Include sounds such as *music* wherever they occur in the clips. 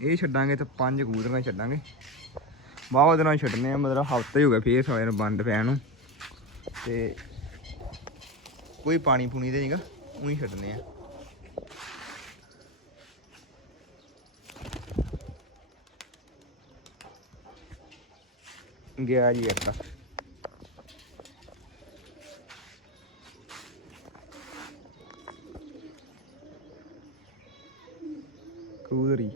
ਇਹ ਛੱਡਾਂਗੇ ਤੇ ਪੰਜ ਕਬੂਤਰਾਂ ਛੱਡਾਂਗੇ। ਵਾਵਾ ਦਿਨਾਂ 'ਚ ਛੱਡਨੇ ਆ, ਮਤਲਬ ਹਫਤਾ ਹੀ ਹੋ ਗਿਆ ਫੇਰ ਸਾਲੇ ਨੂੰ ਬੰਦ ਪਿਆ ਨੂੰ। ਤੇ ਕੋਈ ਪਾਣੀ ਪੂਣੀ ਤੇ ਨਹੀਂਗਾ ਉਹੀ ਛੱਡਨੇ ਆ। ਗਿਆ ਜੀ ਇੱਕ ਕਬੂਤਰੀ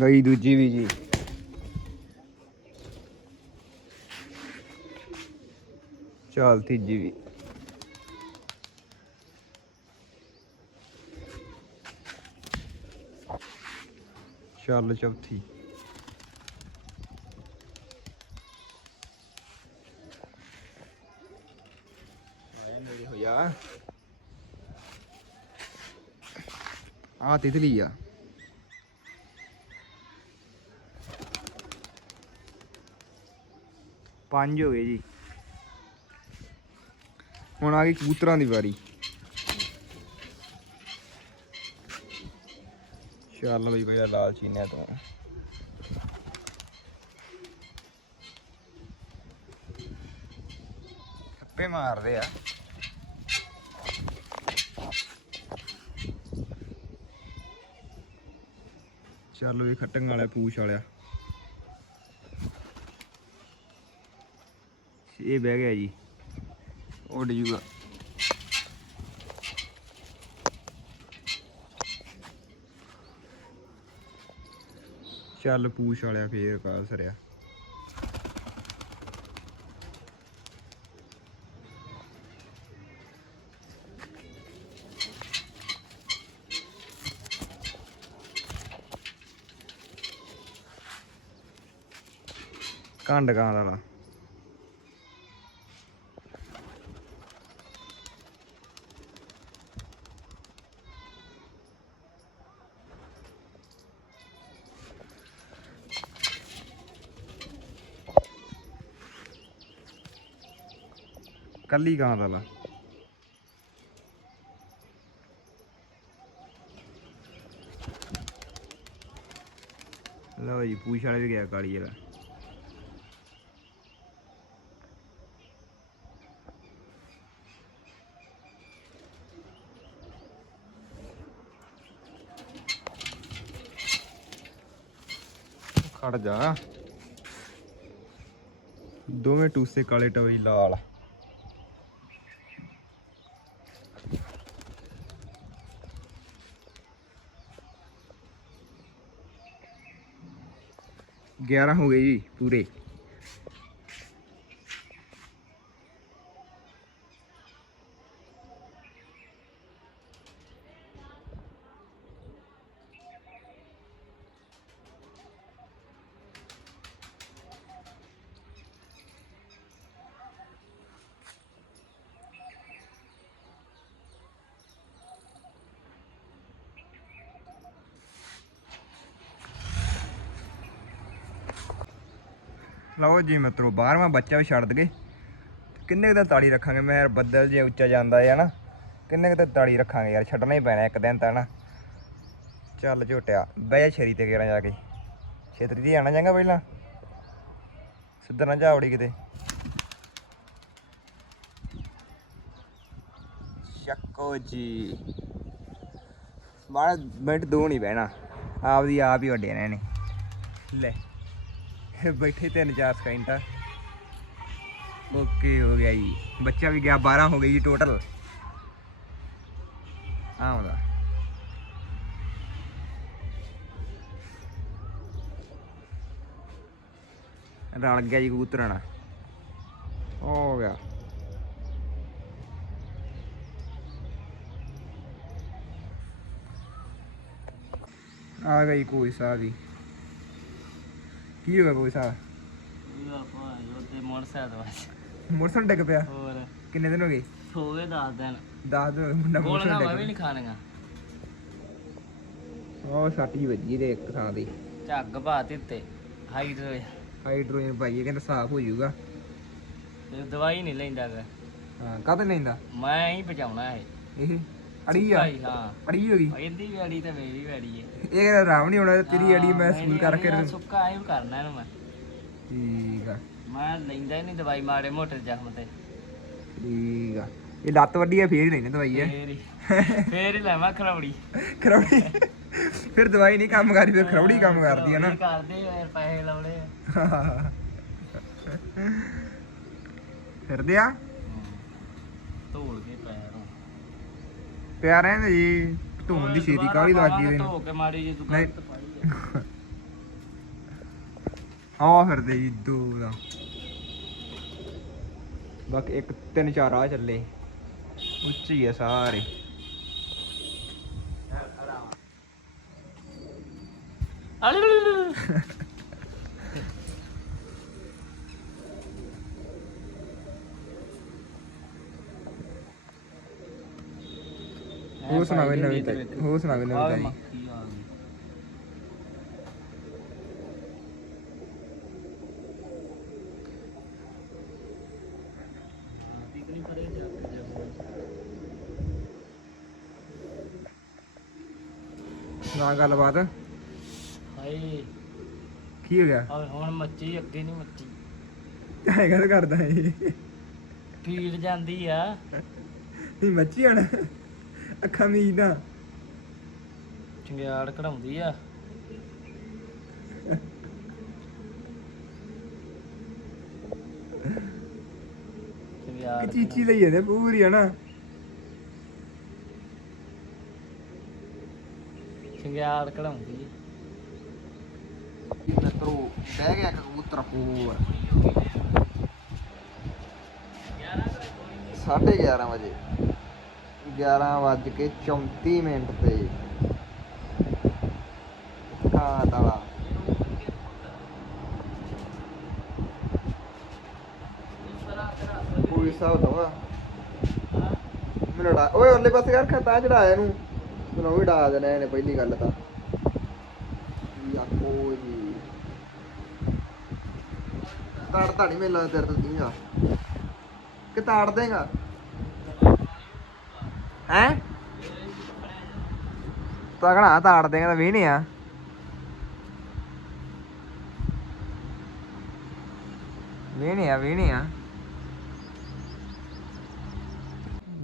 ਗਈ ਦੂਜੀ ਵੀ ਜੀ। ਚੱਲ ਤੀਜੀ ਵੀ। ਚੱਲ ਚੌਥੀ। ਆ ਤਿਤਲੀ ਆ। ਪੰਜ ਹੋ ਗਏ ਜੀ। ਹੁਣ ਆ ਗਈ ਕਬੂਤਰਾਂ ਦੀ ਵਾਰੀ। ਚੱਲ ਬਈ ਬਈ ਲਾਲ ਚੀਨਿਆ ਤੋਂ। ਥੱਪੇ ਮਾਰਦੇ ਆ। ਚੱਲ ਵੀ ਖੱਟਣ ਵਾਲਾ ਪੂਛ ਵਾਲਿਆ। ਇਹ ਬਹਿ ਗਿਆ ਜੀ। ਉੱਡ ਜੂਗਾ ਚੱਲ ਪੂਛ ਵਾਲਿਆ ਫੇਰ ਕਾ ਸਰਿਆ। ਕੰਡ ਕਾਂ ਵਾਲਾ ਕੱਲੀ ਗਾਂ ਦਾ ਲਾ। ਲਓ ਜੀ, ਪੂਛ ਵਾਲੇ ਵੀ ਗਿਆ ਕਾਲੀ ਵਾਲਾ। ਖੜ ਜਾ। ਦੋਵੇਂ ਟੂਸੇ ਕਾਲੇ ਟਵਈ ਲਾਲ। ਗਿਆਰਾਂ ਹੋ ਗਏ ਜੀ ਪੂਰੇ। ਲਓ ਜੀ ਮਿੱਤਰੋ 12ਵਾਂ ਬੱਚਾ ਵੀ ਛੱਡ ਦਗੇ ਕਿੰਨੇ ਕੁ ਦਿਨ ਤਾੜੀ ਰੱਖਾਂਗੇ? ਮੈਂ ਯਾਰ ਬੱਦਲ ਜੇ ਉੱਚਾ ਜਾਂਦਾ ਹੈ ਨਾ, ਕਿੰਨੇ ਕੁ ਦਿਨ ਤਾੜੀ ਰੱਖਾਂਗੇ ਯਾਰ? ਛੱਡਣਾ ਹੀ ਪੈਣਾ ਇੱਕ ਦਿਨ ਤਾਂ ਨਾ। ਚੱਲ ਝੋਟਿਆ, ਬਹਿ ਜਾ ਛੇਰੀ ਤੇ ਗੇੜਾ ਜਾ ਕੇ। ਛੇਤਰੀ ਦੀ ਆਣਾ ਜਾਂਗਾ ਪਹਿਲਾਂ। ਸਿੱਧਾ ਨਾ ਜਾਵੜੀ ਕਿਤੇ। ਚੱਕੋ ਜੀ। ਮਾੜਾ ਮਿੰਟ ਦੋ ਨਹੀਂ ਬਹਿਣਾ। ਆਪਦੀ ਆਪ ਹੀ ਵੱਡੇ ਨੇ ਲੈ। ਬੈਠੇ ਤਿੰਨ ਚਾਰ ਸਕਿੰਟਾਂ। ਓਕੇ, ਹੋ ਗਿਆ ਜੀ। ਬੱਚਾ ਵੀ ਗਿਆ 12 ਹੋ ਗਈ ਜੀ ਟੋਟਲ ਆਉਂਦਾ ਰਲ ਗਿਆ ਜੀ ਕਬੂਤਰਾਂ ਹੋ ਗਿਆ। ਆ ਗਈ ਕੋਈ ਸਾਹ ਵੀ ਕੀ ਹੋ ਗਿਆ ਕੋਈ ਸਾਹ ਇਹਦਾ ਭਾਈ ਉਹਦੇ ਮੋਟਰਸਾਈਕਲ ਵਾਸ ਮੋਟਰਸਾਈਕਲ ਡਿੱਗ ਪਿਆ? ਹੋਰ। ਕਿੰਨੇ ਦਿਨ ਹੋ ਗਏ? ਹੋ ਗਏ 10 ਦਿਨ। 10 ਦਿਨ ਹੋ ਗਏ ਮੁੰਡਾ ਗੋਲੀਆਂ ਮੋਟਰਸਾਈਕਲ ਮੈਂ ਵੀ ਡਿੱਗ ਨਹੀਂ ਖਾਣੀਆਂ। ਪਿਆ। ਉਹ ਸੱਟ ਵੱਜੀ ਦੇ ਇੱਕ ਥਾਂ ਦੀ ਝੱਗ ਪਾ ਦਿੱਤੇ ਹਾਈਡਰੋ ਹਾਈਡਰੋਜਨ ਭਾਈ ਇਹ ਕਹਿੰਦਾ ਸਾਫ਼ ਹੋ ਜਾਊਗਾ। ਤੇ ਦਵਾਈ ਨਹੀਂ ਲੈਂਦਾ ਗਾ। ਹਾਂ ਕਦ ਲੈਂਦਾ? ਮੈਂ ਹੀ ਬਚਾਉਣਾ ਹੈ ਇਹ? ਅੜੀ ਆ ਭਾਈ ਹਾਂ ਅੜੀ ਹੋ ਗਈ ਇਹਦੀ ਵੀ ਅੜੀ ਤੇ ਮੇਰੀ ਵੀ ਅੜੀ ਹੈ ਇਹ ਆਰਾਮ ਨਹੀਂ ਹੋਣਾ ਤੇਰੀ ਅੜੀ ਮੈਂ ਸਕੂਲ ਮੇਰੀ ਕਰਕੇ ਆ, ਸੁੱਕਾ ਐਂ ਕਰਨਾ ਇਹਨੂੰ ਮੈਂ ਠੀਕ ਆ ਮੈਂ ਲੈਂਦਾ ਹੀ ਨਹੀਂ ਦਵਾਈ ਮਾੜੇ ਮੋਟੇ ਜ਼ਖਮ ਤੇ ਠੀਕ ਆ ਇਹ ਲੱਤ ਵੱਡੀ ਆ ਫੇਰ ਹੀ ਲੈਣੇ ਦਵਾਈ ਹੈ ਫੇਰ ਹੀ ਫੇਰ ਹੀ ਲੈਵਾਂ ਖਰੌੜੀ ਖਰੌੜੀ ਫਿਰ ਦਵਾਈ ਨਹੀਂ ਕੰਮ ਕਰਦੀ ਫਿਰ ਖਰੌੜੀ ਕੰਮ ਕਰਦੀ ਹੈ ਨਾ ਖਰੌੜੀ ਕਰਦੇ ਫੇਰ ਪੈਸੇ ਲਾਉਣੇ ਆ ਫਿਰਦੇ ਆ ਧੋਲ ਪਿਆ ਰਹਿੰਦੇ ਜੀ ਧੋਣ ਦੀ ਛੇਤੀ ਕਾਹਲੀ ਲੱਗ ਗਈ ਧੋ ਕੇ ਮਾੜੀ ਜੀ ਤੂੰ ਨਹੀਂ। ਗਲਤ ਪਾਈ ਆ। ਫਿਰਦੇ ਜੀ ਦੋ ਦਾ ਬਾਕੀ ਇੱਕ ਤਿੰਨ ਚਾਰ ਆ ਚੱਲੇ। ਉੱਚੀ ਆ ਸਾਰੇ। ਸੁਣਾਵੇ ਨਵੀਂ ਤਾਈ ਹੋਰ ਸੁਣਾਵੇ ਨਵੀਂ ਆਹ ਤਾਈ ਮੱਖੀ ਆ ਗਈ। ਸੁਣਾ ਗੱਲਬਾਤ। ਹਾਏ। ਕੀ ਹੋ ਗਿਆ? ਆ ਹੁਣ ਮੱਚੀ ਅੱਗੇ ਨਹੀਂ ਮੱਚੀ। ਐ ਗੱਲ ਕਰਦਾ ਇਹ? ਪੀੜ ਜਾਂਦੀ ਆ। ਨਹੀਂ ਮੱਛੀ ਹਣ? ਅੱਖਾਂ ਮੀਚਦਾ ਚੰਗਿਆੜ ਕਢਾਉਂਦੀ ਆ। ਚੰਗਿਆੜ ਕਿ ਚੀਚੀ ਲਈ ਜਾਂਦੇ ਪੂਰੀ ਹਨਾ? ਚੰਗਿਆੜ ਕਢਾਉਂਦੀ ਆ। ਮਿੱਤਰੋ ਬਹਿ ਗਿਆ ਕਬੂਤਰ ਹੋਰ। 11:30 ਵਜੇ। 11 ਵੱਜ ਕੇ 34 ਮਿੰਟ ਤੇ। ਕਾ ਤਾਲਾ ਕੋਈ ਹਿਸਾਬ ਦਵਾ ਮੈਨੂੰ ਡਾ ਓਏ ਉਹਲੇ ਪਾਸੇ ਯਾਰ ਖਤਾ ਚੜਾਇਆ ਇਹਨੂੰ। ਮੈਨੂੰ ਵੀ ਡਾ ਦੇਣਾ ਇਹਨੇ ਪਹਿਲੀ ਗੱਲ ਤਾਂ। ਯਾਕੋ ਜੀ ਤਾੜਦਾ ਨਹੀਂ ਮੇਲਾ ਤੇਰੇ ਤੋਂ ਤੀਂਗਾ ਕਿ ਤਾੜ ਦੇਗਾ? ਹੈ? ਤਗੜਾ ਤਾੜ ਦੇਗਾ ਤਾਂ ਵੀ ਨਹੀਂ ਆ। ਵੀ ਨਹੀਂ ਆ ਵੀ ਨਹੀਂ ਆ।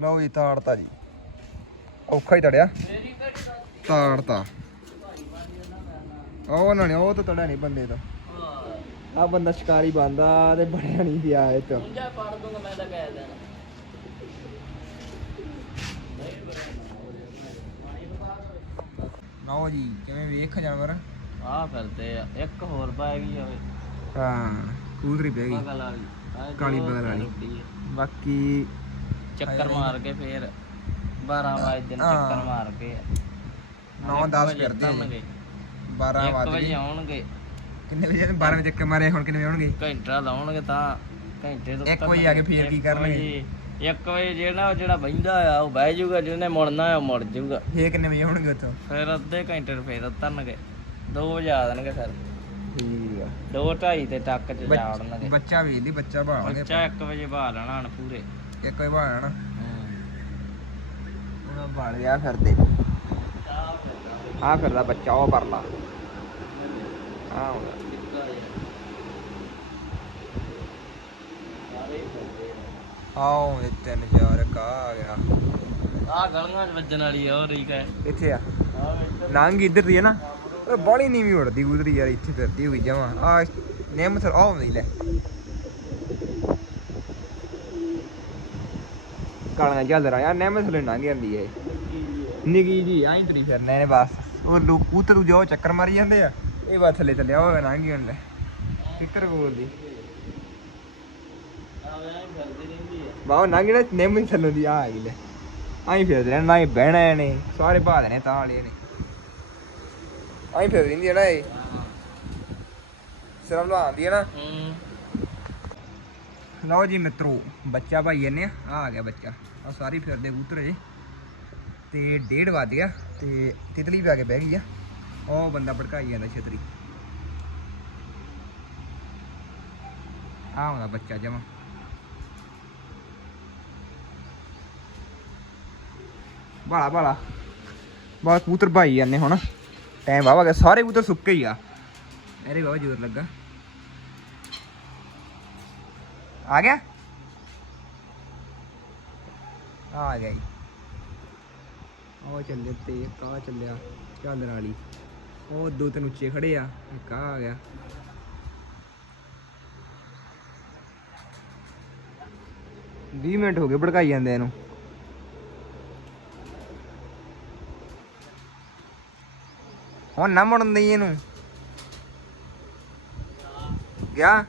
ਲਓ ਜੀ ਤਾੜਤਾ ਜੀ। ਔਖਾ ਹੀ ਤੜਿਆ। ਤਾੜਤਾ ਉਹ ਨਾ ਨੀ ਉਹ ਤਾਂ ਤੜਿਆ ਨਹੀਂ ਬੰਦੇ ਦਾ। ਆ ਬੰਦਾ ਸ਼ਿਕਾਰੀ ਬੰਦਾ ਤੇ ਬਣਿਆ ਨਹੀਂ ਗਿਆ ਇਹ ਜਾ ਪੜ ਦੂੰਗਾ ਮੈਂ ਤਾਂ ਕਹਿ ਦੇਣਾ। ਲਓ ਜੀ ਕਿਵੇਂ ਵੇਖ ਜਾਨਵਰ? ਆ ਫਿਰਦੇ ਆ ਇੱਕ ਹੋਰ ਪੈ ਗਈ ਹੋਵੇ ਹਾਂ ਕੂਦਰੀ ਪੈ ਗਈ। ਬਗਲ ਵਾਲੀ। ਆਹ ਕਾਲੀ ਦੋ ਬਗਲ ਵਾਲੀ। ਰੋਟੀ ਆ। ਬਾਕੀ ਚੱਕਰ ਮਾਰ ਕੇ ਫੇਰ 12 ਵਜੇ ਦਿਨ ਹਾਂ। ਚੱਕਰ ਮਾਰ ਕੇ। ਨੌ ਦਸ ਫਿਰਦੇ ਆ। ਜੀ। ਆਉਣਗੇ 12 1 ਵਜੇ ਵਜੇ ਆਉਣਗੇ। ਕਿੰਨੇ ਵਜੇ 12 ਵਜੇ ਚੱਕੇ ਮਾਰੇ ਹੁਣ ਕਿੰਨੇ ਵਜੇ ਆਉਣਗੇ? ਘੰਟਾ ਲਾਉਣਗੇ ਤਾਂ ਘੰਟੇ ਤੋਂ ਇੱਕ ਵਜੇ ਆ ਕੇ ਫੇਰ ਕੀ ਕਰਨਗੇ? 1 ਵਜੇ ਜਿਹੜਾ ਜਿਹੜਾ ਬੈਂਦਾ ਆ ਉਹ ਬਹਿ ਜਾਊਗਾ ਜਿਹਨੇ ਮੁੜਨਾ ਆ ਉਹ ਮੁੜ ਜਾਊਗਾ। ਇਹ ਕਿੰਨੇ ਵਜੇ ਆਉਣਗੇ ਉੱਥੋਂ? ਫਿਰ ਅੱਧੇ ਘੰਟੇ ਨੂੰ ਫੇਰ ਉਤਰਨਗੇ। 2 ਵਜੇ ਆ ਦੇਣਗੇ ਫਿਰ। ਠੀਕ ਆ। 2 2:30 ਤੇ ਟੱਕ ਚ ਜਾ ਬੱਚ- ਬੱਚਾ ਵੇਖਦੀ ਬੱਚਾ ਭਾਵਾਂਗੇ ਬੱਚਾ 1 ਵਜੇ ਬਾਹਰ ਲੈਣਾ ਹਣ ਪੂਰੇ। ਇੱਕ ਵਜੇ ਭਾਣਾ ਉਹਨਾਂ ਬਣ ਗਿਆ ਫਿਰਦੇ ਆ ਫਿਰਦਾ ਬੱਚਾ ਉਹ ਪਰਲਾ। ਆ ਆਓ ਇਹ ਤਿੰਨ ਚਾਰ ਕਾ ਆ ਗਿਆ। ਆ ਗਲੀਆਂ ਚ ਵੱਜਣ ਵਾਲੀ ਆ ਉਹ ਰੀਕ ਹੈ ਇੱਥੇ ਆ। ਨੰਗ ਇੱਧਰ ਦੀ ਹੈ ਨਾ। ਉਹ ਬਾਲੀ ਨਹੀਂ ਵੀ ਉੜਦੀ ਉਧਰੀ ਯਾਰ ਇੱਥੇ ਫਿਰਦੀ ਹੋਈ ਜਮਾ ਆ ਨੇਮ ਸਰ ਆਉ ਨਹੀਂ ਲੈ। ਕਾਲੀਆਂ ਝਾਲਰਾਂ ਯਾਰ ਨੇਮ ਥਲੇ ਲੰਘ ਜਾਂਦੀ ਏ। ਨਿੱਕੀ ਜੀ ਆਈ ਤਰੀ ਫਿਰਨੇ ਨੇ ਬਸ। ਉਹ ਲੋਕ ਕੂਤਰ ਜੋ ਚੱਕਰ ਮਾਰੀ ਜਾਂਦੇ ਆ ਇਹ ਬਸ ਥੱਲੇ ਚੱਲਿਆ ਹੋਵੇ ਲੰਘ ਲੈ ਫਿਕਰ ਬੋਲਦੀ ਆ ਵੇ ਐਂ ਫਿਰਦੀ ਰਹਿੰਦੀ ਆ ਬਾਹਰ ਲੰਘ ਨਾ ਹੀ ਥੱਲੋਂ ਦੀ ਆ ਆਈ ਲੈ। ਆਈ ਫਿਰਦੇ ਰਹਿਣ, ਨਾ ਹੀ ਬਹਿਣਾ ਨੇ ਸਾਰੇ ਬਾਦ ਨੇ ਤਾਂ ਵਾਲੇ ਨੇ ਆਈ ਫਿਰ ਰਹਿੰਦੀ ਹੈ ਨਾ ਇਹ। ਹਾਂ ਸਿਰਮ ਹੈ ਨਾ। ਲਓ ਜੀ ਮਿੱਤਰੋ, ਬੱਚਾ ਭਾਈ ਇਹਨੇ ਆ ਆ ਗਿਆ ਬੱਚਾ। ਆ ਸਾਰੀ ਫਿਰਦੇ ਕਬੂਤਰ ਜੇ ਤੇ ਡੇਢ ਵੱਜ ਗਿਆ, ਤੇ ਤਿਤਲੀ ਵੀ ਆ ਕੇ ਬਹਿ ਗਈ ਆ। ਉਹ ਬੰਦਾ ਭੜਕਾਈ ਜਾਂਦਾ ਛਤਰੀ। ਆ ਹੁੰਦਾ ਬੱਚਾ ਜਮਾ। ਬਾਲਾ ਬਾਲਾ ਬਾ ਕਬੂਤਰ ਭਾਈ ਜਾਂਦੇ ਹੁਣ। ਟਾਈਮ ਵਾਵਾ ਗਿਆ, ਸਾਰੇ ਕਬੂਤਰ ਸੁੱਕੇ ਹੀ ਆ। ਮੇਰੇ ਬਾਬਾ ਜ਼ੋਰ ਲੱਗਾ। ਆ ਗਿਆ? ਆ ਗਿਆ ਜੀ। ਉਹ ਚੱਲੇ ਤੇ ਇੱਕ ਆ ਚੱਲਿਆ। ਝਾਲਰ ਵਾਲੀ ਉਹ ਦੋ ਤਿੰਨ ਉੱਚੇ ਖੜੇ ਆ, ਇੱਕ ਆ ਗਿਆ। ਵੀਹ ਮਿੰਟ ਹੋ ਗਏ ਭੜਕਾਈ ਜਾਂਦੇ ਇਹਨੂੰ ਹੁਣ ਨਾ ਮੁੜਨ ਦਈ ਇਹਨੂੰ। ਗਿਆ?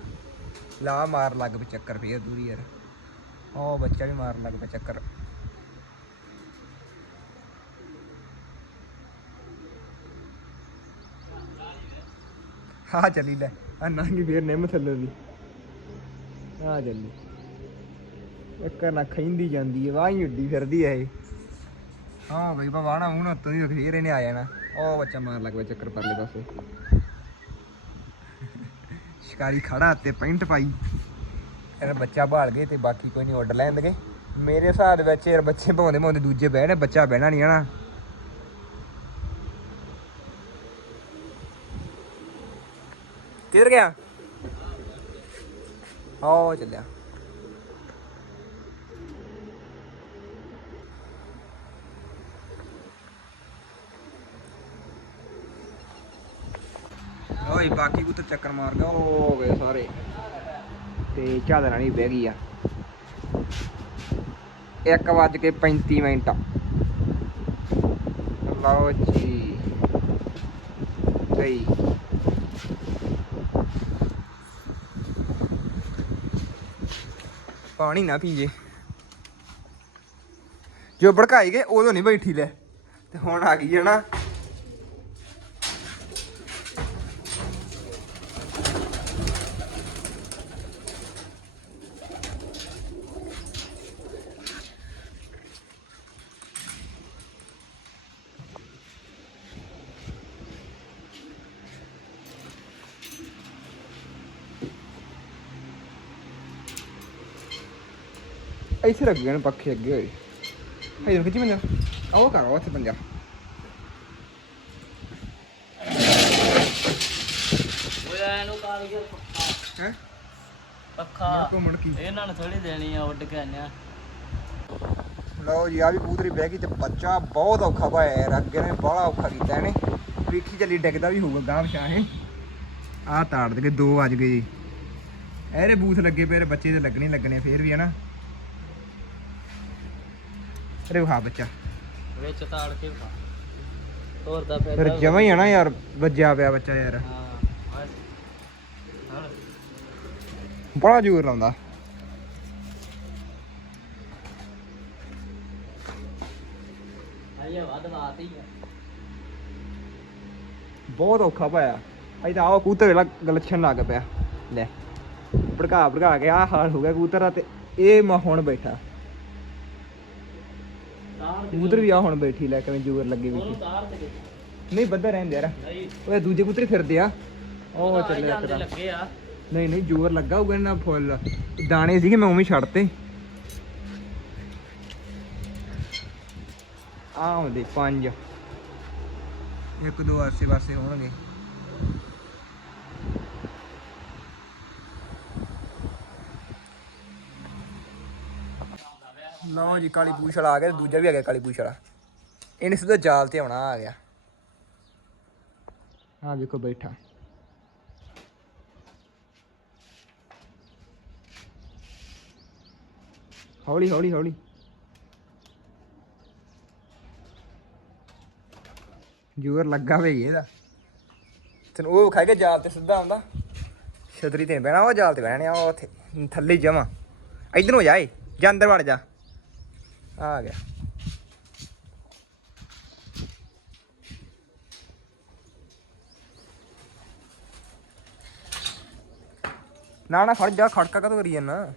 ਲਾ ਮਾਰ ਲੱਗ ਪਈ ਚੱਕਰ ਫੇਰ ਦੂਰੀ ਯਾਰ। ਉਹ ਬੱਚਾ ਵੀ ਮਾਰਨ ਲੱਗ ਪਿਆ ਚੱਕਰ। ਹਾਂ ਚੱਲੀ ਲੈ। ਆ ਨਾਂਗੀ ਫੇਰ ਨਿੰਮ ਥੱਲੇ ਦੀ। ਆ ਚੱਲੀ। ਇੱਕ ਨਾ ਖੈਂਦੀ ਜਾਂਦੀ ਹੈ, ਵਾਹੀ ਉੱਡੀ ਫਿਰਦੀ ਐ ਇਹ। ਹਾਂ ਬਈ ਬਾਬਾ ਨਾ ਹੁਣ ਤੋਂ ਹੀ ਫੇਰ ਇਹਨੇ ਆ ਜਾਣਾ। ਉਹ ਬੱਚਾ ਮਾਰ ਲੱਗ ਪਿਆ ਚੱਕਰ ਪਰਲੇ ਪਾਸੇ। ਸ਼ਿਕਾਰੀ ਖੜਾ ਤੇ ਪੈਂਟ ਪਾਈ। ਇਹਨੇ ਬੱਚਾ ਭਾਲ ਗਏ ਤੇ ਬਾਕੀ ਕੋਈ ਨਹੀਂ ਲੈਣ ਲੈਂਦਗੇ ਮੇਰੇ ਹਿਸਾਬ ਦੇ ਵਿੱਚ ਯਾਰ ਬੱਚੇ ਭਾਉਂਦੇ ਭਾਉਂਦੇ ਦੂਜੇ ਬਹਿਣੇ, ਬੱਚਾ ਬਹਿਣਾ ਨਹੀਂ ਹਨਾ। ਕਿੱਧਰ ਗਿਆ? ਆਓ ਚੱਲਿਆ। ਓਏ ਬਾਕੀ ਕੁੱਤੇ ਚੱਕਰ ਮਾਰ ਗਿਆ। ਉਹ ਹੋ ਗਏ ਸਾਰੇ। ਤੇ ਝਾਲਣਾ ਨਹੀਂ ਬਹਿ ਗਈ ਆ। 1 ਵੱਜ ਕੇ 35 ਮਿੰਟ। ਲਓ ਜੀ। ਗਈ ਪਾਣੀ ਨਾ ਪੀਜੇ। ਜੋ ਭੜਕਾਈ ਗਏ, ਉਦੋਂ ਨਹੀਂ ਬੈਠੀ ਲੈ। ਤੇ ਹੁਣ ਆ ਗਈ ਹੈ ਨਾ। ਇੱਥੇ ਗਏ ਨੇ ਪੱਖੇ ਅੱਗੇ ਹੋਏ ਹਾਈ ਖਿੱਚੀ ਪੰਜਾ ਆਓ ਕਰੋ ਉੱਥੇ ਪੰਜਾ ਓਏ ਇਹਨੂੰ ਕਾਰੀਗਰ ਪੱਖਾ ਹੈ ਪੱਖਾ ਘੁੰਮਣ ਕੀ ਇਹਨਾਂ ਨੇ ਥੋੜੀ ਦੇਣੀ ਆ ਉੱਡ ਕੇ ਆਨਿਆ ਲਓ ਜੀ ਆ ਵੀ ਕਬੂਤਰੀ ਬਹਿ ਗਈ ਤੇ ਬੱਚਾ ਬਹੁਤ ਔਖਾ ਪਾਇਆ ਯਾਰ ਅੱਗੇ ਨੇ ਬੜਾ ਔਖਾ ਕੀਤਾ ਇਹਨੇ ਵੇਖੀ ਚੱਲੀ ਡਿੱਗਦਾ ਵੀ ਹੋਊਗਾ ਗਾਂਵ ਸ਼ਾਹੇ ਆ ਤਾੜ ਦੇ 2 ਵੱਜ ਗਏ ਜੀ ਇਹਦੇ ਬੂਥ ਲੱਗੇ ਪਏ ਬੱਚੇ ਦੇ ਲੱਗਣੇ ਲੱਗਣੇ ਫੇਰ ਵੀ ਹਨਾ ਅਰੇ ਵਾਹ ਬੱਚਾ। ਵਿੱਚ ਤਾੜ ਕੇ ਹੋਰ ਦਾ ਫਿਰ ਜਮਾ ਹੀ ਹਨਾ ਯਾਰ ਵੱਜਿਆ ਪਿਆ ਬੱਚਾ ਯਾਰ। ਹਾਂ ਬਸ। ਹਾਂ ਬੜਾ ਜ਼ੋਰ ਲਾਉਂਦਾ। ਆਇਆ ਵੱਧ ਆ। ਬਹੁਤ ਔਖਾ ਪਾਇਆ ਅਜੇ ਤਾਂ ਆਹ ਕਬੂਤਰ ਵੇਲਾ ਗਲਛਣ ਲੱਗ ਪਿਆ। ਲੈ ਭੜਕਾ ਭੜਕਾ ਕੇ ਆਹ ਹਾਲ ਹੋ ਗਿਆ ਕਬੂਤਰ ਦਾ ਤੇ ਇਹ ਮੈਂ ਹੁਣ ਬੈਠਾ। ਕਬੂਤਰ ਵੀ ਆ ਹੁਣ ਬੈਠੀ ਲੈ ਕਿਵੇਂ ਜ਼ੋਰ ਲੱਗੇ ਤੇ ਨਹੀਂ ਬੱਦਾ ਰਹਿੰਦੇ ਯਾਰ। ਓਏ ਦੂਜੇ ਕਬੂਤਰ ਫਿਰਦੇ ਆ। ਉਹ ਚੱਲੇ ਇੱਕ ਲੱਗੇ ਆ। ਨਹੀਂ ਨਹੀਂ ਜ਼ੋਰ ਲੱਗਾ ਹੋਊਗਾ ਨਾ ਫੁੱਲ। ਦਾਣੇ ਸੀਗੇ ਮੈਂ ਉਵੇਂ ਛੱਡਤੇ। ਆ ਹੁੰਦੇ ਪੰਜ। ਇੱਕ ਦੋ ਆਸੇ ਪਾਸੇ ਹੋਣਗੇ। ਲਓ ਜੀ ਕਾਲੀ ਪੂਛ ਵਾਲਾ ਆ ਗਿਆ ਤੇ ਦੂਜਾ ਵੀ ਆ ਗਿਆ ਕਾਲੀ ਪੂਛ ਵਾਲਾ ਇਹਨੇ ਸਿੱਧਾ ਜਾਲ ਤੇ ਆਉਣਾ ਆ ਗਿਆ। ਆ ਵੇਖੋ ਬੈਠਾ। ਹੌਲੀ ਹੌਲੀ ਹੌਲੀ। ਜੋਰ ਲੱਗਾ ਵੇ ਇਹਦਾ। ਤੈਨੂੰ ਉਹ ਖਾਏਗਾ ਜਾਲ ਤੇ ਸਿੱਧਾ ਆਉਂਦਾ। ਛਤਰੀ ਤੇ ਬਹਿਣਾ ਉਹ ਜਾਲ ਤੇ ਬਹਿਣੇ ਉਹ ਉੱਥੇ ਥੱਲੇ ਜਮਾ। ਇਧਰ ਜਾਏ ਜਾਂ ਅੰਦਰ ਵੜ ਜਾ। ਆ ਗਿਆ। ਨਾ ਨਾ ਖੜ ਜਾ ਖੜਕਾ ਕਦੋਂ ਕਰੀ ਜਾਂਦਾ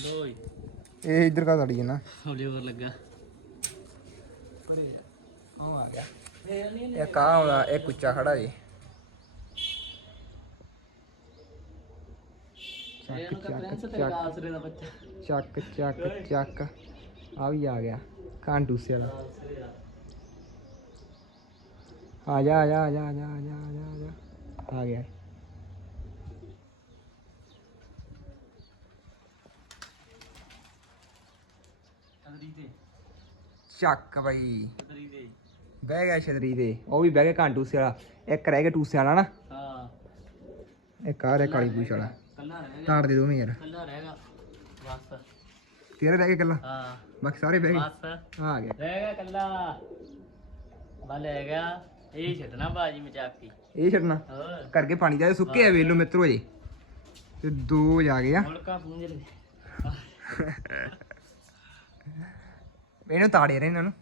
ਲੋਈ ਇਹ ਇੱਧਰ ਕਾ ਤੜੀ ਜਾਂਦਾ ਹੌਲੀ ਹੋਰ ਲੱਗਾ। ਪਰੇ ਆ। ਆ ਗਿਆ। ਇਹ ਕਾਂ ਆਉਂਦਾ ਇਹ ਕੁੱਚਾ ਖੜਾ ਜੀ। ਚੱਕ ਚੱਕ ਚੱਕ। ਆਸਰੇ ਦਾ ਬੱਚਾ। ਚੱਕ ਚੱਕ ਚੱਕ। ਆ ਵੀ ਆ ਗਿਆ ਕਾਂਟੂਸੇ ਵਾਲਾ। ਆਸਰੇ ਦਾ ਆ ਜਾ ਆ ਜਾ ਆ ਜਾ ਆ ਜਾ ਆ ਜਾ ਆ ਜਾ ਆ ਜਾ। ਆ ਗਿਆ। ਤਦਰੀ ਤੇ ਚੱਕ ਬਈ। ਤਦਰੀ ਤੇ ਬਹਿ ਗਿਆ ਛਤਰੀ ਤੇ ਉਹ ਵੀ ਬਹਿ ਗਿਆ ਕਾਂਟੂਸੇ ਵਾਲਾ। ਇੱਕ ਰਹਿ ਗਿਆ ਟੂਸੇ ਵਾਲਾ ਨਾ। ਹਾਂ। ਇੱਕ ਆ ਰਿਹਾ ਕਾਲੀ ਪੂਛ ਵਾਲਾ। ਕੱਲਾ ਰਹਿ ਗਿਆ। ਤਾੜ ਦੇ ਦੋਵੇਂ ਯਾਰ। ਕੱਲਾ ਰਹਿ ਗਿਆ। ਬਸ। ਤੇਰੇ ਰਹਿ ਗਏ ਇਕੱਲਾ? ਹਾਂ। ਬਾਕੀ ਸਾਰੇ ਬਹਿ ਗਏ? ਬਸ। ਆ ਗਿਆ। ਰਹਿ ਗਿਆ ਕੱਲਾ ਬਲ ਰਹਿ ਗਿਆ। ਇਹ ਛੱਡਣਾ ਬਾਜੀ ਮਚਾਕੀ ਇਹ ਛੱਡਣਾ? ਹੋਰ। ਕਰਕੇ ਪਾਣੀ ਜਾ ਸੁੱਕੇ ਆ ਵੇਲੋ ਮਿੱਤਰੋ ਜੀ ਤੇ ਦੋ ਜਾ ਗਏ ਆ। ਮੁਲਕਾ ਪੂੰਝ ਲੈ ਇਹਨੂੰ ਤਾੜੇ ਰਹੇ ਇਹਨਾਂ ਨੂੰ।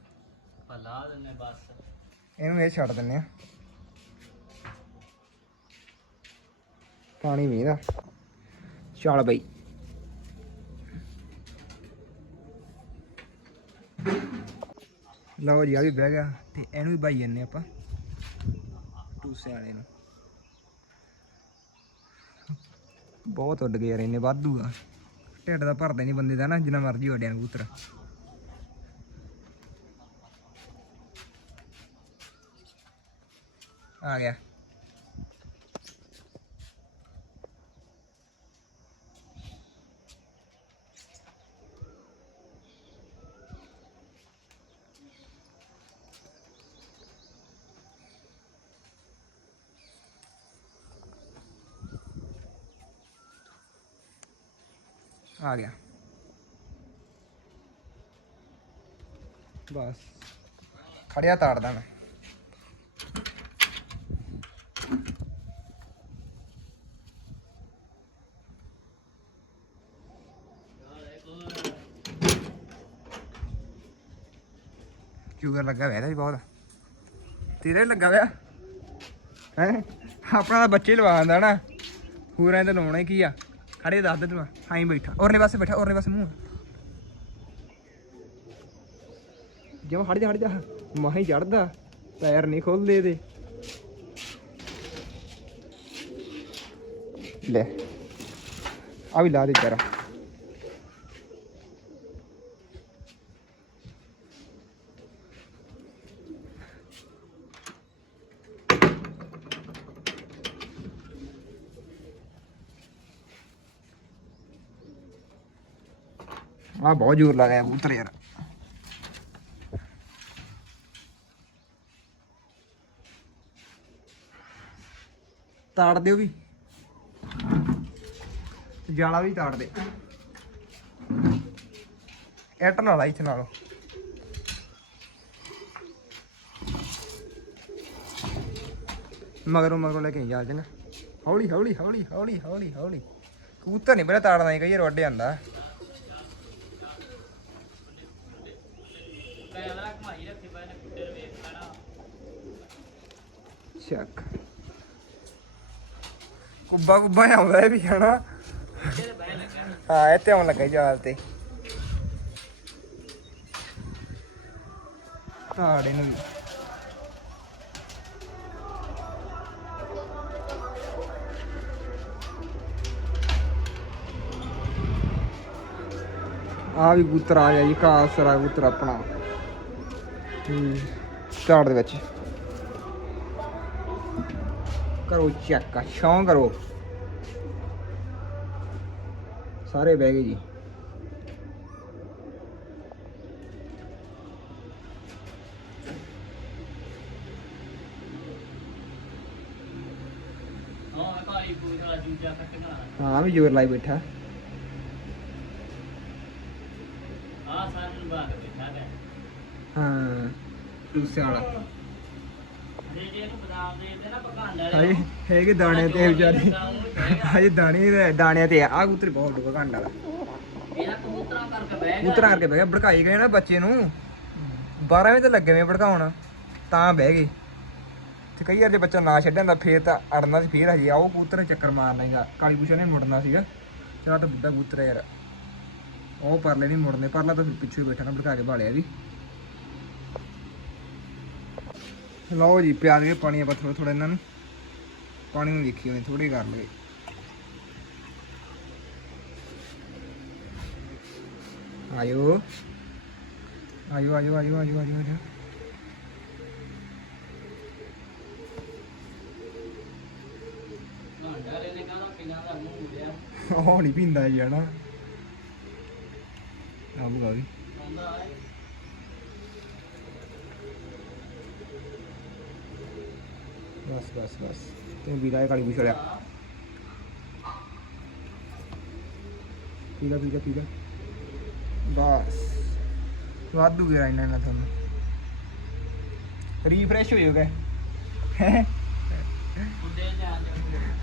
ਦਿੰਨੇ ਬਸ। ਇਹਨੂੰ ਇਹ ਛੱਡ ਦਿੰਨੇ ਆ ਪਾਣੀ ਵੀਦਾ ਚੱਲ ਬਈ ਲਓ ਜੀ ਆ ਵੀ ਬਹਿ ਗਿਆ ਤੇ ਇਹਨੂੰ ਵੀ ਬਾਈ ਜੰਨੇ ਆਪਾਂ ਟੂਸੇ ਵਾਲੇ ਨੂੰ ਬਹੁਤ ਉੱਡ ਗਏ ਯਾਰ ਇਹਨੇ ਵਾਧੂ ਆ ਢਿੱਡ ਦਾ ਭਰਦਾ ਨਹੀਂ ਬੰਦੇ ਦਾ ਨਾ ਜਿੰਨਾ ਮਰਜ਼ੀ ਵੱਡਿਆ ਨੂੰ ਕਬੂਤਰ ਆ ਗਿਆ ਆ ਗਿਆ। ਬਸ। ਖੜਿਆ ਤਾੜਦਾ ਮੈਂ। ਚੂਗਰ ਲੱਗਾ ਹੋਇਆ ਇਹਦਾ ਵੀ ਬਹੁਤ। ਤੇਰੇ ਲੱਗਾ ਹੋਇਆ? ਹੈ? ਆਪਣਾ ਤਾਂ ਬੱਚੇ ਲਵਾ ਆਂਦਾ ਨਾ। ਪੂਰਾ ਤਾਂ ਲਾਉਣਾ ਹੀ ਕੀ ਆ? ਖੜੇ ਦੱਸ ਦੇ ਤੂੰ ਹਾਂ ਬੈਠਾ। ਔਰਲੇ ਪਾਸੇ ਬੈਠਾ ਔਰਲੇ ਪਾਸੇ ਮੂੰਹ ਜਿਵੇਂ ਹੜ ਜਾ, ਹਟ ਜਾ। ਮਾਹੀ ਚੜਦਾ, ਪੈਰ ਨਹੀਂ ਖੋਲਦੇ ਇਹਦੇ। ਲੈ। ਆ ਵੀ ਲਾ ਦੇ ਜਰਾ। ਆ ਬਹੁਤ ਜ਼ੋਰ ਲਗਾਇਆ ਕਬੂਤਰ ਯਾਰ ਤਾੜ ਦਿਓ ਵੀ ਜਾਲਾ ਵੀ ਤਾੜ ਦੇ ਐਟ ਨਾਲ ਆ ਇੱਥੇ ਨਾਲ ਮਗਰੋਂ ਮਗਰੋਂ ਲੈ ਕੇ ਜਾ ਜਨਾ ਹੌਲੀ ਹੌਲੀ ਹੌਲੀ ਹੌਲੀ ਹੌਲੀ ਹੌਲੀ ਕਬੂਤਰ ਨਹੀਂ ਬੜਾ ਤਾੜਨਾ ਕਈ ਵਾਰ ਵੱਡੇ ਆਂਦਾ ਕੈਮਰਾ ਘਮਾਈ ਰੱਖੀ ਪਏ ਨੇ ਕੁੱਤੇ ਵੇਖ ਲੈਣਾ ਚੱਕ ਕੁੱਬਾ ਕੁੱਬਾ ਹੀ ਆਉਂਦਾ ਇਹ ਵੀ, ਹਨਾ? ਹਾਂ, ਇਹ ਤੇ ਆਉਣ ਲੱਗਾ ਜਾਲ ਤੇ। ਤਾੜੇ ਨੂੰ ਆ ਵੀ ਕਬੂਤਰ ਆ ਗਿਆ ਜੀ ਕਾਸਰਾ ਕਬੂਤਰ ਆਪਣਾ। ਹੂੰ ਝਾੜ ਦੇ ਵਿੱਚ। ਕਰੋ ਚੈੱਕ ਸ਼ੌਂ ਕਰੋ ਸਾਰੇ ਬਹਿ ਗਏ ਜੀ ਹਾਂ ਕਾਲੀ ਪੂਰੀ ਵਾਲਾ ਜੂਜਾ ਕੱਟਣਾ ਹਾਂ ਵੀ ਹਾਏ, ਹੈਗੇ ਦਾਣੇ ਤੇ ਵਿਚਾਰੇ। ਹਾਏ, ਦਾਣੇ ਤੇ- ਦਾਣਿਆਂ ਤੇ ਆ। ਆਹ ਕਬੂਤਰ ਬਹੁਤ ਡੁੱਬਾ ਘੰਟਾ ਵਾਲਾ। ਇਹਦਾ ਕਬੂਤਰਾਂ ਕਰਕੇ ਬਹਿ ਗਿਆ ਕਬੂਤਰਾਂ ਕਰਕੇ ਬਹਿ ਗਿਆ ਭੜਕਾਈ ਗਏ ਨਾ ਬੱਚੇ ਨੂੰ। 12 ਵਜੇ ਤੇ ਲੱਗੇ ਵੇ ਭੜਕਾਉਣ, ਤਾਂ ਬਹਿ ਗਏ। ਤੇ ਕਈ ਵਾਰ ਜੇ ਬੱਚਾ ਨਾ ਛੱਡਿਆ ਫੇਰ ਤਾਂ ਅੜਨਾ ਸੀ ਫੇਰ ਹਜੇ ਆਓ ਕਬੂਤਰ ਚੱਕਰ ਮਾਰ ਲੇਗਾ ਕਾਲੀ ਪੂਛਾ ਨੇ ਮੁੜਨਾ ਸੀਗਾ। ਚਲਾ ਤਾਂ ਬੁੱਢਾ ਕਬੂਤਰ ਯਾਰ। ਉਹ ਪਰਲੇ ਨਹੀਂ ਮੁੜਨੇ, ਪਰਲਾ ਤਾਂ ਪਿੱਛੇ ਬੈਠਾ ਨਾ, ਭੜਕਾ ਕੇ ਭਾਲਿਆ ਵੀ। ਲਓ ਜੀ ਪਿਆ ਦੇ ਪਾਣੀ ਆਪਾਂ ਥੋੜਾ ਥੋੜਾ ਇਹਨਾਂ ਨੂੰ। ਪਾਣੀ ਨੂੰ ਵੇਖੀ ਉਹਨੇ ਥੋੜੀ ਕਰ ਲਵੇ। ਆਇਓ। ਆਇਓ ਆਇਓ ਆਇਓ ਆਇਓ ਆਇਓ ਆਇਓ। ਉਹ ਨਹੀਂ ਪੀਂਦਾ ਜੀ ਹਨਾ। ਆਹ ਬੁਗਾ ਵੀ ਬਸ ਬਸ ਬਸ। ਤੇ ਵੀਰਾ ਇਹ ਕਾਲੀ ਪੁੱਛ ਲਿਆ ਪੀਲਾ ਪੀਲਾ ਪੀਲਾ ਬਸ। ਵਾਧੂ ਗਿਆ ਇਹਨਾਂ ਨਾਲ ਤੁਹਾਨੂੰ। ਰੀਫਰੈਸ਼ ਹੋ ਜਾਓਗੇ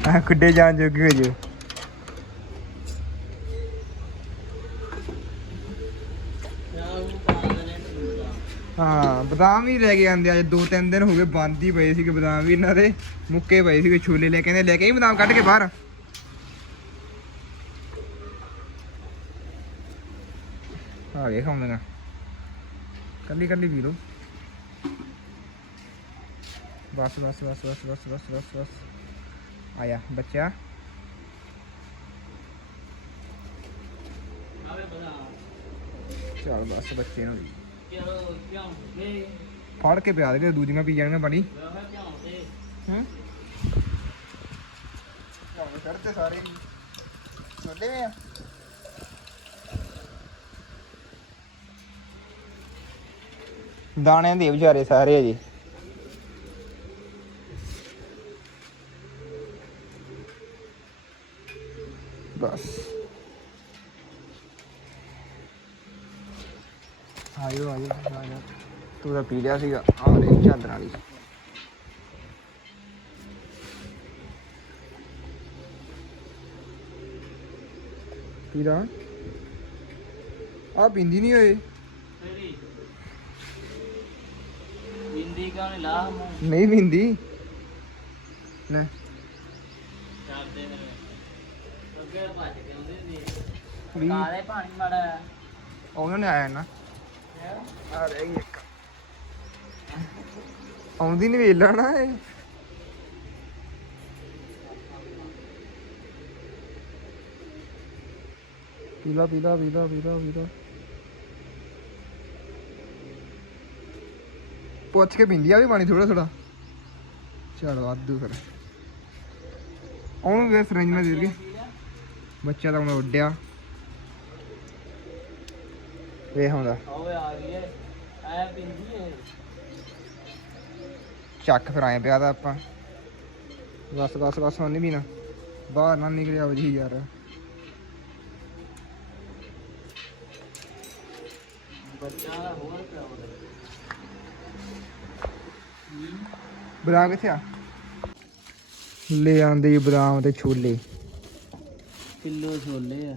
ਆ ਕੁੱਡੇ ਜਾਣ ਜੋਗੇ। ਹੋ ਜਾਓ ਉਹ ਤਾਂ ਨੇ ਮੁੰਡਾ ਹਾਂ, ਬਦਾਮ ਵੀ ਲੈ ਕੇ ਆਂਦੇ ਅੱਜ ਦੋ ਤਿੰਨ ਦਿਨ ਹੋ ਗਏ ਬੰਦ ਹੀ ਪਏ ਸੀਗੇ ਬਦਾਮ ਵੀ, ਇਹਨਾਂ ਦੇ ਮੁੱਕੇ ਪਏ ਸੀਗੇ ਛੋਲੇ ਲੈ ਕੇ ਆਂਦੇ ਲੈ ਕੇ ਆਈ ਬਦਾਮ ਕੱਢ ਕੇ ਬਾਹਰ? ਆ ਵੇਖ ਆਉਂਦਾ ਕੱਲੀ ਕੱਲੀ ਪੀ ਲਓ। ਬਸ ਬਸ ਬਸ ਬਸ ਬਸ ਬਸ ਬਸ ਬਸ ਆਇਆ ਬੱਚਾ। ਆਵੇ ਚੱਲ ਬਸ ਬੱਚੇ ਨੂੰ ਫੜ ਕੇ ਪਿਆ ਦੇ ਦੂਜੀਆਂ ਪੀ ਜਾਣਗੀਆਂ ਪਾਣੀ। ਹੂੰ? ਲਾਉਣੇ ਚੜਤੇ ਸਾਰੇ। ਛੋਲੇ ਵੇ ਆ। ਦਾਣਿਆਂ ਦੇ ਵਿਚਾਰੇ ਸਾਰੇ ਜੀ ਬਸ ਆਇਓ ਆਇਓ ਆਇਓ ਤੂੰ ਤਾਂ ਪੀ ਲਿਆ ਸੀਗਾ। ਆ ਰੇ ਚਾਦਰ ਵਾਲੀ। ਪੀਦਾ ਆ ਪਿੰਦੀ ਨਹੀਂ ਹੋਏ ਹਿੰਦੀ ਕਿਉਂ ਨਹੀਂ ਲਾ ਮੂੰਹ? ਨਹੀਂ ਪਿੰਦੀ। ਲੈ। ਕਰਦੇ ਨੇ ਅੱਗੇ ਭੱਜ ਕੇ ਆਉਂਦੇ ਕੁੜੀ ਕਾਲੇ ਪਾਣੀ ਮਾੜਾ ਉਹਨਾਂ ਨੇ ਆਇਆ ਨਾ। ਆ ਰਹਿ ਗਈ ਇੱਕ। ਆਉਂਦੀ ਨਹੀਂ ਵੇਲਾ ਨਾ ਇਹ। ਪੀਲਾ ਪੀਲਾ ਪੀਲਾ ਪੀਲਾ ਪੀਲਾ। ਪੁੱਛ ਕੇ ਪਿੰਦੀ ਆ ਵੀ ਪਾਣੀ ਥੋੜਾ ਥੋੜਾ ਚਲ ਵਾਧੂ ਫਿਰ। ਉਹਨੂੰ ਵੇ ਫਰਿੰਜ ਮੈਂ ਦੇ ਦੇ ਬੱਚਾ ਤਾਂ ਹੁਣ ਉੱਡਿਆ। ਵੇ ਹੁੰਦਾ ਓਏ ਆ ਗਈ ਏ ਐ ਪਿੰਦੀ ਏ ਚੱਕ ਫਿਰ ਆਏ ਪਿਆ ਤਾਂ ਆਪਾਂ। ਬਸ ਬਸ ਬਸ ਹੁਣ ਨਹੀਂ ਪੀਣਾ। ਬਾਹਰ ਨਾ ਨਿਕਲਿਆ ਵਜੀ ਯਾਰ। ਦਾ ਬਦਾਮ ਕਿੱਥੇ ਆ? ਲੈ ਆਂਦੇ ਜੀ ਬਦਾਮ ਤੇ ਛੋਲੇ। ਕਿਲੋ ਛੋਲੇ ਆ।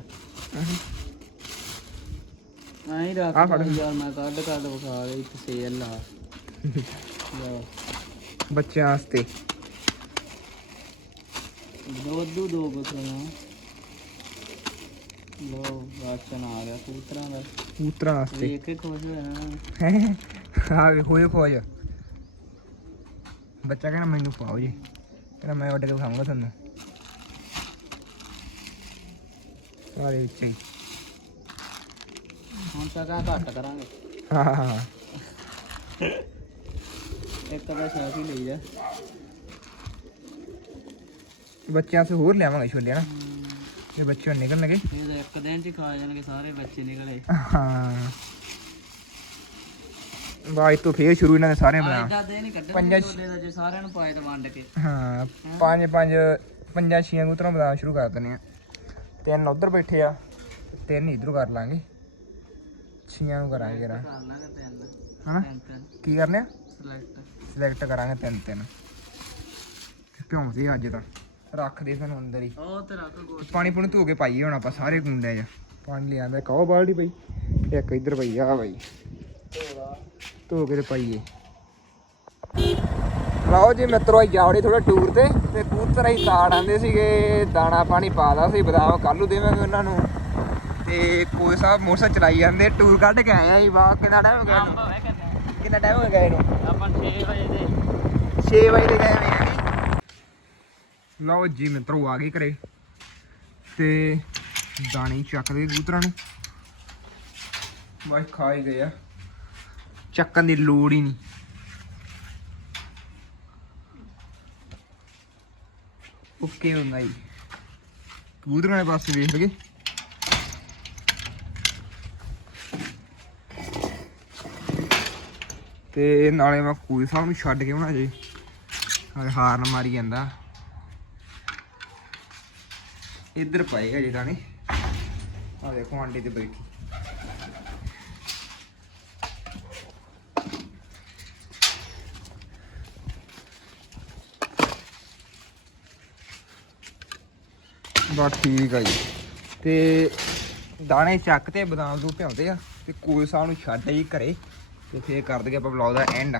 ਆਈ ਰੱਖ ਆਹ ਫੜ। ਯਾਰ ਮੈਂ ਕੱਢ ਕੱਢ ਵਿਖਾ ਦੇ ਇੱਕ ਸੇਲ ਆ। *laughs* ਲਓ। ਬੱਚਿਆਂ ਵਾਸਤੇ। ਦੁੱਧ ਦੋ ਬੋਤਲਾਂ। ਲੋ ਰਾਸ਼ਨ ਆ ਗਿਆ ਕਬੂਤਰਾਂ ਦਾ। ਕਬੂਤਰਾਂ ਵਾਸਤੇ। ਵੇਖ ਕੇ ਖੁਸ਼ ਹੋਇਆ ਨਾ। ਆ ਵੇ ਹੋਏ ਖੋਜ ਬੱਚਾ ਕਹਿੰਦਾ ਮੈਨੂੰ ਪਾਓ ਜੀ। ਕਹਿੰਦਾ ਮੈਂ ਵੱਡ ਕੇ ਖਾਵਾਂਗਾ ਤੁਹਾਨੂੰ। ਸਾਰੇ ਵਿੱਚ ਹੀ। ਹੁਣ ਸਗਾ ਘੱਟ ਕਰਾਂਗੇ। ਹਾਂ ਹਾਂ। ਇੱਕ ਦਾ ਸ਼ਾਫ ਹੀ ਲਈ ਜਾ। ਬੱਚਿਆਂ ਸੇ ਹੋਰ ਲਿਆਵਾਂਗੇ ਛੋਲੇ ਨਾ ਇਹ ਬੱਚੇ ਹੁਣ ਨਿਕਲਣਗੇ। ਇਹ ਤਾਂ ਇੱਕ ਦਿਨ ਚ ਖਾ ਜਾਣਗੇ ਸਾਰੇ ਬੱਚੇ ਨਿਕਲੇ। ਹਾਂ। ਬਾਈ ਤੋਂ ਫੇਰ ਸ਼ੁਰੂ ਇਹਨਾਂ ਦੇ ਸਾਰੇ ਬਣਾ ਇਦਾਂ ਦੇ ਨਹੀਂ ਕੱਢਣੇ ਪੰਜਾਂ- ਛੋਲੇ ਦਾ ਜੇ ਸਾਰਿਆਂ ਨੂੰ ਪਾਏ ਤਾਂ ਵੰਡ ਕੇ। ਹਾਂ ਪੰਜ ਪੰਜ ਪੰਜਾਂ ਛੀਆਂ ਕਬੂਤਰਾਂ ਬਣਾ ਸ਼ੁਰੂ ਕਰ ਦਿੰਦੇ ਆ ਤਿੰਨ ਉਧਰ ਬੈਠੇ ਆ ਤਿੰਨ ਇਧਰ ਕਰ ਲਾਂਗੇ। ਛੀਆਂ ਨੂੰ ਕਰਾਂਗੇ ਨਾ ਕਰ ਲਾਂਗੇ ਤਿੰਨ। ਹਨਾ? ਕੀ ਕਰਨੇ ਆ? ਸਿਲੈਕਟ ਸਿਲੈਕਟ ਕਰਾਂਗੇ ਤਿੰਨ ਤਿੰਨ। ਭਿਉਂ ਸੀ ਅੱਜ ਤਾਂ। ਰੱਖ ਦੇ ਸਾਨੂੰ ਅੰਦਰ ਹੀ। ਉਹ ਤੇ ਰੱਖ ਗੋਟ ਪਾਣੀ ਪੁਣੀ ਧੋ ਕੇ ਪਾਈਏ ਹੁਣ ਆਪਾਂ ਸਾਰੇ ਕੁੰਡੇ 'ਚ। ਪਾਣੀ ਲਿਆਂਦਾ ਇੱਕ ਉਹ ਬਾਲਟੀ ਪਈ। ਇੱਕ ਇੱਧਰ ਪਈ ਆ ਬਾਈ। ਧੋ ਕੇ ਤੇ ਪਾਈਏ। ਲਓ ਜੀ ਮਿੱਤਰੋ ਜਾਵੜੇ ਥੋੜਾ ਟੂਰ ਤੇ। ਤੇ ਕਬੂਤਰ ਹੀ ਤਾੜ ਆਂਦੇ ਸੀਗੇ। ਦਾਣਾ ਪਾਣੀ ਪਾਦਾ ਸੀ ਬਦਾਮ ਕੱਲੂ ਦੇਵਾਂਗੇ ਉਹਨਾਂ ਨੂੰ। ਤੇ ਕੋਈ ਸਾਹਿਬ ਮੋਟਰਸਾਈਕਲ ਚਲਾਈ ਜਾਂਦੇ। ਟੂਰ ਕੱਢ ਕੇ ਆਏ ਆ ਜੀ ਵਾਹ ਕਿੰਨਾ ਟਾਈਮ ਹੋ ਗਿਆ ਭਾਵੇਂ ਕਿੰਨੇ ਟਾਈਮ ਹੋ ਗਿਆ ਇਹਨੂੰ? ਆਪਾਂ 6 ਵਜੇ ਦੇ। 6 ਵਜੇ ਦੇ ਗਏ ਹੋਏ ਆ ਲਓ ਜੀ ਮਿੱਤਰੋ ਆ ਗਏ ਘਰੇ। ਤੇ ਦਾਣੇ ਚੱਕਦੇ ਕਬੂਤਰਾਂ ਨੂੰ। ਬਸ ਖਾ ਹੀ ਗਏ ਆ। ਚੱਕਣ ਦੀ ਲੋੜ ਹੀ ਨਹੀਂ। ਓਕੇ ਹੁੰਦਾ ਜੀ ਕਬੂਤਰਾਂ ਦੇ ਪਾਸੇ ਵੇਖ ਲਗੇ ਤੇ ਨਾਲੇ ਮੈਂ ਕੋਈ ਸਾਹਿਬ ਨੂੰ ਛੱਡ ਕੇ ਹੋਣਾ ਜੀ। ਹਾਏ ਹਾਰਨ ਮਾਰੀ ਜਾਂਦਾ। ਇੱਧਰ ਪਾਏਗਾ ਜੀ ਦਾਣੇ ਆ ਦੇਖੋ ਆਂਟੀ ਤੇ ਬੈਠੀ। ਬਸ ਠੀਕ ਆ ਜੀ। ਤੇ ਦਾਣੇ ਚੱਕ ਤੇ ਬਦਾਮ ਦੂ ਭਿਉਂਦੇ ਆ। ਤੇ ਕੋਈ ਸਾਹਿਬ ਨੂੰ ਛੱਡ ਜੀ ਘਰੇ। ਤੇ ਫੇਰ ਕਰ ਦਈਏ ਆਪਾਂ ਵਲੌਗ ਦਾ ਐਂਡ